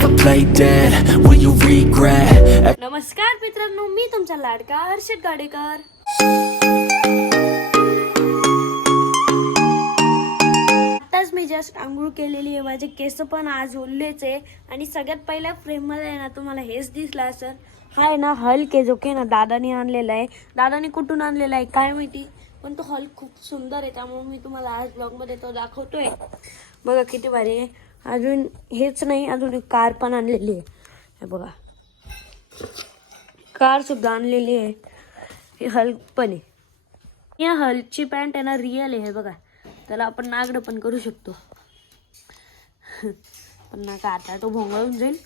if I play dead? Will you regret? नमस्कार मित्रांनो, मी तुमचा लाडका हर्षद गाडेकर. आताच मी जस्ट आंघोळ केलेली आहे. माझे केस पण आज ओललेच आहे. आणि सगळ्यात पहिल्या फ्रेम मध्ये आहे ना, तुम्हाला हेच दिसला असेल. हा आहे ना हल्क आहे, जो की ना दादाने आणलेला आहे. दादाने कुठून आणलेला आहे काय माहिती, पण तो हल्क खूप सुंदर आहे. त्यामुळे मी तुम्हाला आज ब्लॉग मध्ये तो दाखवतोय. बघा किती भारी आहे. अजून हेच नाही, अजून एक कार पण आणलेली आहे. हे बघा, कार सुद्धा आणलेली आहे. हे हल्क पण आहे. या हल्कची पॅन्ट आहे ना रिअल आहे. हे बघा, त्याला आपण नागडं पण करू शकतो. पण नका, आता तो भोंगळून जाईल,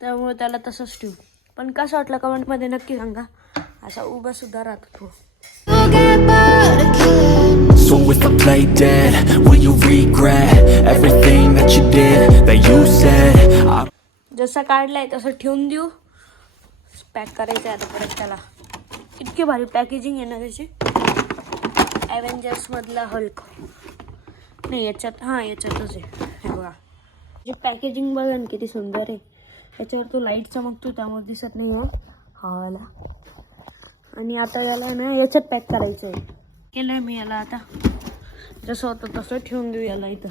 त्यामुळे त्याला तसंच ठेवू. पण कसं वाटलं कमेंटमध्ये नक्की सांगा. असा उभा सुद्धा राहतो तो. So if I play dead, will you regret everything that you did, that you said? जसं काढलाय तसं ठेवून देऊ. पॅक करायचं आहे आता परत त्याला. इतकी भारी पॅकेजिंग आहे ना त्याची. ॲव्हेंजर्स मधला हल्क नाही, याच्यात याच्यातच आहे. हे बघा, जे पॅकेजिंग बघा ना किती सुंदर आहे. याच्यावर तो लाईट चमकतो, त्यामुळे दिसत नाही हो हवाला. आणि आता याला ना याच्यात पॅक करायचं आहे. केलंय मी याला. आता जसं होतं तसं ठेवून देऊ याला इथं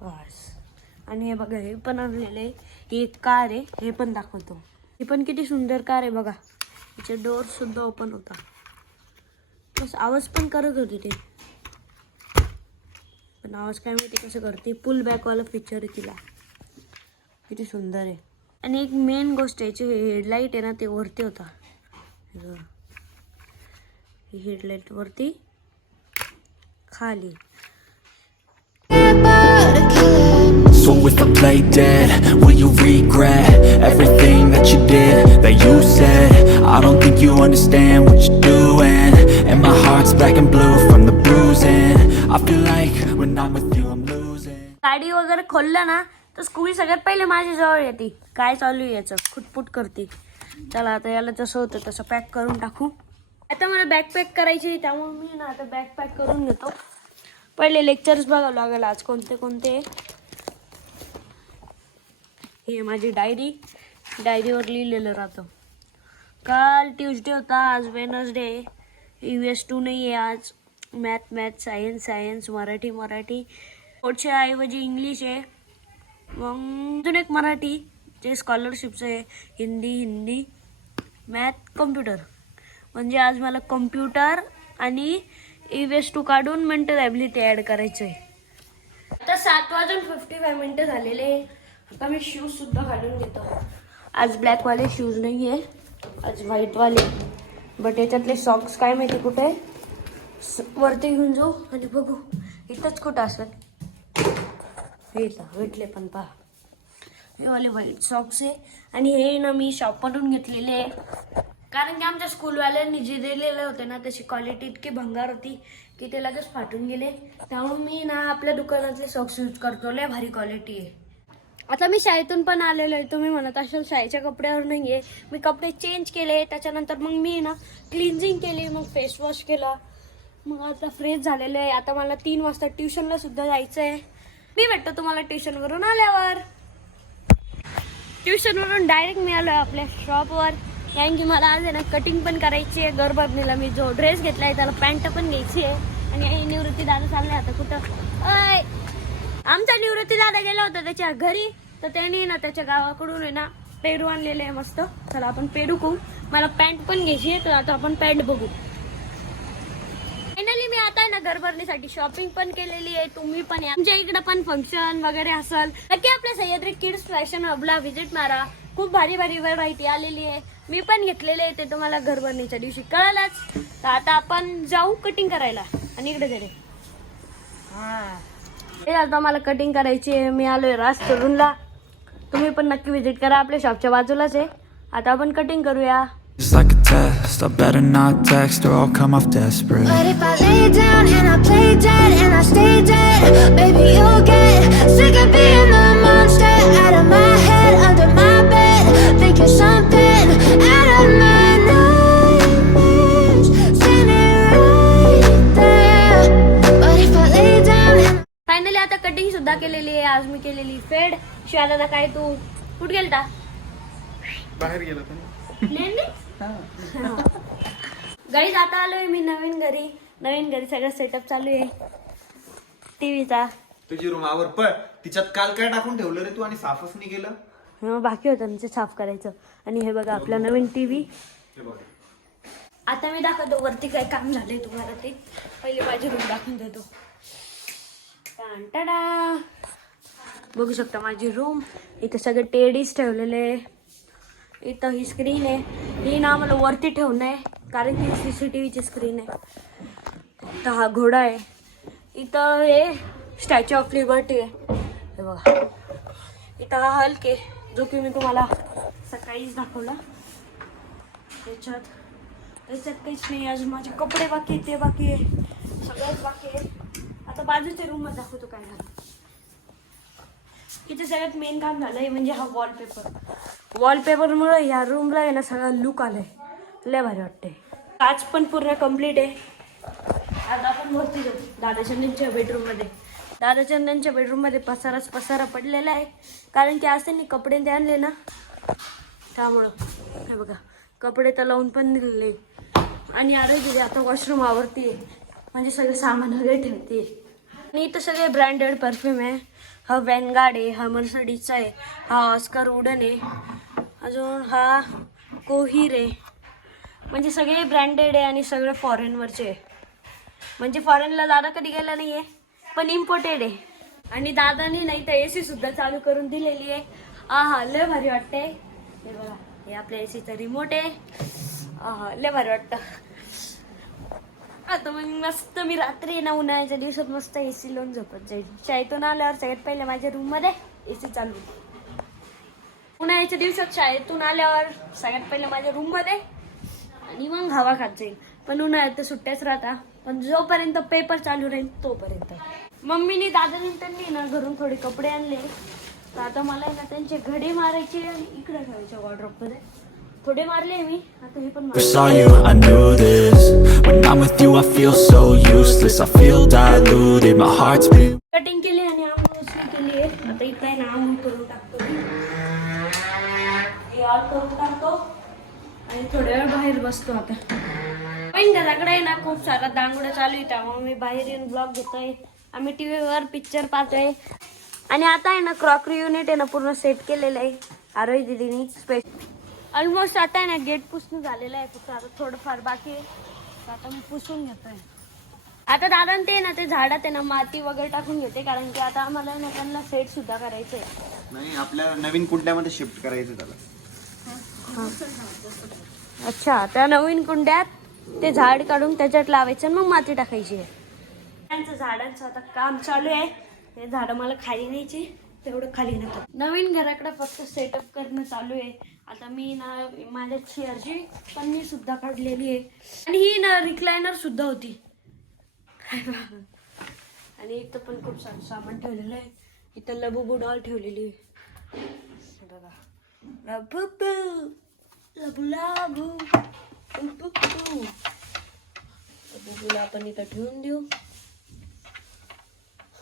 बस. आणि हे बघा, हे पण आणलेलं आहे. ही एक कार आहे, हे पण दाखवतो. ही पण किती सुंदर कार आहे बघा. तिचे डोअर सुद्धा ओपन होता. बस आवाज पण करत होती ते, पण आवाज काय माहिती कसं करते. पुल बॅकवाला फीचर आहे तिला. किती सुंदर आहे. आणि एक मेन गोष्ट याची हेडलाईट आहे ना, ते वरती होता. ही हेडलाईट वरती खाली. So if I play dead, will you regret everything that you did, that you said? I don't think you understand what you're doing, and my heart's black and blue from the bruising. I feel like when I'm with you I'm losing. गाडी वगैरे खोललं ना तर school सगळ्यात पहिले माझ्या जवळ येते. काय चालू आहे याचं, खुटपुट करते. चला आता याला जसं होतं तसं पॅक करून टाकू. आता मला बॅग पॅक करायची, त्यामुळे मी ना आता बॅग पॅक करून घेतो. पहिले लेक्चर्स बघावं लागेल आज कोणते कोणते. हे माझी डायरीवर लिहिलेलं राहतं. काल ट्यूजडे होता, आज वेनसडे. US2 नाही आहे आज. Math science Marathi. पुढच्या ऐवजी इंग्लिश आहे. मग अजून एक मराठी जे स्कॉलरशिपचं आहे. Hindi math computer. म्हणजे आज मला कम्प्युटर आणि US2 काढून मेंटल ॲबिलिटी ॲड करायचं आहे. आता 7:55 झालेले आहे. आता मी शूज सुद्धा घालून घेतो. आज ब्लॅकवाले शूज नाही आहे, आज व्हाईटवाले. बट याच्यातले सॉक्स काय माहिती कुठे आहे. वरती घेऊन जाऊ आणि बघू इथंच कुठं असत. हे भेटले पण पहा. हे वाले व्हाईट सॉक्स आहे. आणि हे ना मी शॉपमधून घेतलेले आहे, कारण की आमच्या स्कूलवाल्यांनी जे दिलेले होते ना त्याची क्वालिटी इतकी भंगार होती की ते लगेच फाटून गेले. त्यामुळे मी ना आपल्या दुकानातले सॉक्स यूज करतो. लय भारी क्वालिटी आहे. आता मी शाळेतून पण आलेलो आहे. तुम्ही म्हणत असाल शाळेच्या कपड्यावर नाही आहे. मी कपडे चेंज केले, त्याच्यानंतर मग मी ना क्लिन्झिंग केली, मग फेस वॉश केला, मग आता फ्रेश झालेले आहे. आता मला 3 वाजता ट्युशनला सुद्धा जायचं आहे. मी भेटतो तुम्हाला ट्युशनवरून आल्यावर. ट्युशनवरून डायरेक्ट मी आलो आपल्या शॉपवर, कारण की मला आज आहे ना कटिंग पण करायची आहे. गरबाबनीला मी जो ड्रेस घेतला आहे त्याला पॅन्ट पण घ्यायची आहे. आणि निवृत्ती दादा चाललाय आता कुठं. आमचा निवृत्ती दादा गेला होता त्याच्या घरी, तर त्याने ना त्याच्या गावाकडून आहे ना पेरू आणलेले आहे मस्त. चला आपण पेरू खाऊ. मला पॅन्ट पण घ्यायची आहे, तर आता आपण पॅन्ट बघू. फायनली मी आता आहे ना घरभरणीसाठी शॉपिंग पण केलेली आहे. तुम्ही पण या, तुमच्या इकडे पण फंक्शन वगैरे असेल नक्की आपल्या सह्याद्री किड्स फॅशन हबला व्हिजिट मारा. खूप भारी व्हरायटी आलेली आहे. मी पण घेतलेले आहे, ते तुम्हाला घरभरणीच्या दिवशी कळालंच. तर आता आपण जाऊ कटिंग करायला. आणि इकडे गेले हे आता मला कटिंग करायची आहे. मी आलोय राजतरुणला. तुम्ही पण नक्की व्हिजिट करा, आपल्या शॉपच्या बाजूलाच आहे. आता आपण कटिंग करूया. It's like a test, I better not text or I'll come off desperate. But if I lay down and I play dead and I stay dead, baby you'll get sick of being the monster out of my head, under my bed, thinking something out of my nightmares, standing right there. But if I lay down and finally आता cutting सुद्धा केलेली आहे. आज मी केलेली फेड. शिवाय दादा काय तू कुठे गेलता? बाहेर गेला गाईज आता आलोय मी नवीन घरी सगळं सेटअप चालू आहे टीव्हीचा. तुझी रूम आवर पण तिच्यात काल काय टाकून ठेवलं रे तू आणि साफच नाही केलं. बाकी होतं म्हणजे साफ करायचं. आणि हे बघा आपला नवीन टीव्ही. आता मी दाखवतो वरती काय काम झालंय तुम्हाला ते. पहिले माझी रूम दाखवून देतो. टांटाडा. बघू शकता माझी रूम. इथं सगळे टेडीज ठेवलेले. इथं ही स्क्रीन आहे. ही ना मला वरती ठेवणं आहे कारण की CCTVची स्क्रीन आहे. इथं हा घोडा आहे. इथं हे स्टॅच्यू ऑफ लिबर्टी आहे. हे बघा. इथं हा हल्क आहे जो की मी तुम्हाला सकाळीच दाखवला. त्याच्यात काहीच नाही. अजून माझे कपडे बाकी आहे, ते बाकी आहे, सगळंच बाकी आहे. आता बाजूच्या रूममध्ये दाखवतो काय झालं. इथे सगळ्यात मेन काम झालंय म्हणजे हा वॉलपेपरमुळे ह्या रूमला आहे ना सगळा लुक आलाय. लय भारी वाटते. काच पण पूर्ण कम्प्लीट आहे. आता आपण वरती जाऊ दादाचंदनच्या बेडरूममध्ये. दादाचंदनच्या बेडरूममध्ये पसारा पडलेला आहे कारण की आज त्यांनी कपडे ते आणले ना त्यामुळं. हे बघा कपडे तर लावून पण दिलेले. आणि अरे आता वॉशरूम आवरती आहे म्हणजे सगळं सामान वगैरे ठेवते. आणि इथं सगळे ब्रँडेड परफ्यूम आहे. हा वॅनगार्ड आहे, हा मर्सिडीजचा आहे, हा ऑस्कर वुडन आहे, अजून हा कोहिर आहे. म्हणजे सगळे ब्रँडेड आहे आणि सगळे फॉरेनवरचे आहे. म्हणजे फॉरेनला दादा कधी गेला नाही आहे पण इम्पोर्टेड आहे. आणि दादानी नाही तर AC सुद्धा चालू करून दिलेली आहे. लय भारी वाटते. हे बघा हे आपल्या ACचं रिमोट आहे. लय भारी वाटतं. आता मग मस्त मी रात्री ना उन्हाळ्याच्या दिवसात मस्त AC लावून झोपत जाईल. शाळेतून आल्यावर सगळ्यात पहिले माझ्या रूममध्ये AC चालू. उन्हाळ्याच्या दिवसात शाळेतून आल्यावर सगळ्यात पहिले माझ्या रूममध्ये आणि मग हवा खात जाईल. पण उन्हाळ्यात तर सुट्ट्याच राहता. पण जोपर्यंत पेपर चालू राहील तोपर्यंत. मम्मीने दादानी त्यांनी ना घरून थोडे कपडे आणले. तर आता मला ना त्यांचे घडी मारायचे आणि इकडे ठेवायचे वॉर्डरोबमध्ये. थोडे मारले मी. आता हे पण Never saw you, I knew this. When I'm with you, I feel so useless. I feel diluted, my heart's been. Cutting केली आणि आंघोळ केली आहे. आता इथं आहे ना आंघोळ करून टाकतो मी. हे ऑल करून टाकतो आणि थोड्या वेळ बाहेर बसतो. आता पण घराकडे आहे ना खूप सारा दांगोडा चालू आहे त्यामुळे मी बाहेर येऊन ब्लॉग घेतोय. आम्ही टीव्हीवर पिक्चर पाहतोय. आणि आता आहे ना क्रॉकरी युनिट आहे ना पूर्ण सेट केलेलं आहे आरोही दीदीनी स्पेशल. ऑलमोस्ट आता आहे ना गेट पुसणं झालेलं आहे. फक्त आता थोडंफार बाकी आहे. तर आता मी पुसून घेतोय. आता दादा ते ना ते झाडात आहे ना माती वगैरे टाकून घेते कारण की आता आम्हाला ना त्यांना सेट सुद्धा करायचं आहे. नाही आपल्याला नवीन कुंड्यामध्ये शिफ्ट करायचं त्याला. अच्छा त्या नवीन कुंड्यात ते झाड काढून त्याच्यात लावायचं आणि मग माती टाकायची आहे. त्यांचं झाडांचं आता काम चालू आहे. ते झाडं मला खाली न्यायची तेवढं खाली नेतो. नवीन घराकडे फक्त सेटअप करणं चालू आहे. आता मी ना माझ्या चेअरची पण मी सुद्धा काढलेली आहे. आणि ही ना रिक्लायनर सुद्धा होती. आणि इथं पण खूप सारं सामान ठेवलेलं आहे. इथं लबुबू डॉल ठेवलेली आहे. बघा लबुबू लबू लबूला आपण इथं ठेवून देऊ.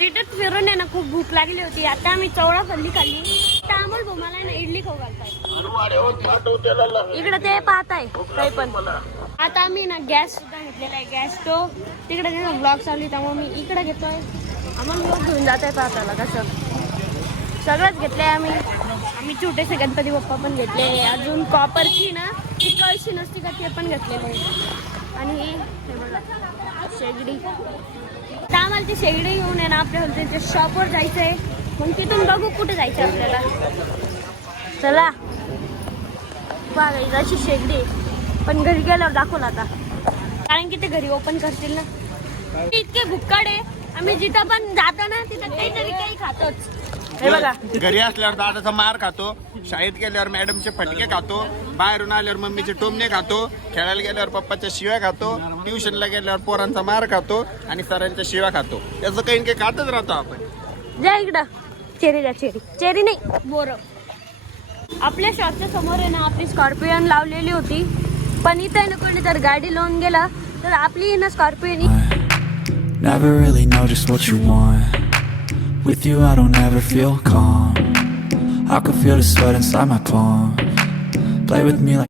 तिथेच फिरून आहे ना खूप भूक लागली होती. आता आम्ही चवळा खाल्ली. तांबूळ भूमाला ना इडली खाऊ घालताय. इकडे ते पाहताय काही पण. आता आम्ही ना गॅस सुद्धा घेतलेला आहे. गॅस स्टोव तिकडे ब्लॉग चालू आहे त्यामुळे मी इकडे घेतोय. आम्हाला लोक घेऊन जात आहे पाहताला कसं सगळंच घेतलंय आम्ही छोटेसे गणपती बाप्पा पण घेतले. अजून कॉपरची ना ती कळशी नसती का ते पण घेतलेलं आहे. आणि हे बघा शेगडी. तर आम्हाला ती शेगडी घेऊन आहे ना आपल्या हॉलच्या शॉपवर जायचं आहे. मग तिथून बघू कुठे जायचं आपल्याला. चला बघा अशी शेगडी पण घरी गेल्यावर दाखवलं आता कारण की ते घरी ओपन करतील ना. इतके भुक्कड आहे. आम्ही जिथं पण जातो ना तिथं काहीतरी काही खातोच. हे बघा घरी असल्यावर दादाचा मार खातो, शाळेत गेल्यावर मॅडमचे फटके खातो, बाहेरून आल्यावर मम्मीचे टोमणे खातो, खेळायला गेल्यावर पप्पाच्या शिव्या खातो, ट्युशनला गेल्यावर पोरांचा मार खातो आणि सरांच्या शिव्या खातो. त्याचं काही काही खातच राहतो आपण. जा इकडं. चेरी द्या. चेरी नाही बोर. आपल्या शॉपच्या समोर आहे ना आपली स्कॉर्पियन लावलेली होती पण इथे आहे ना कोणी तर गाडी लावून गेला तर आपली ना scorpion. Never really know just what you want. With you I don't ever feel calm. I can feel the sweat inside my palm. Play with me like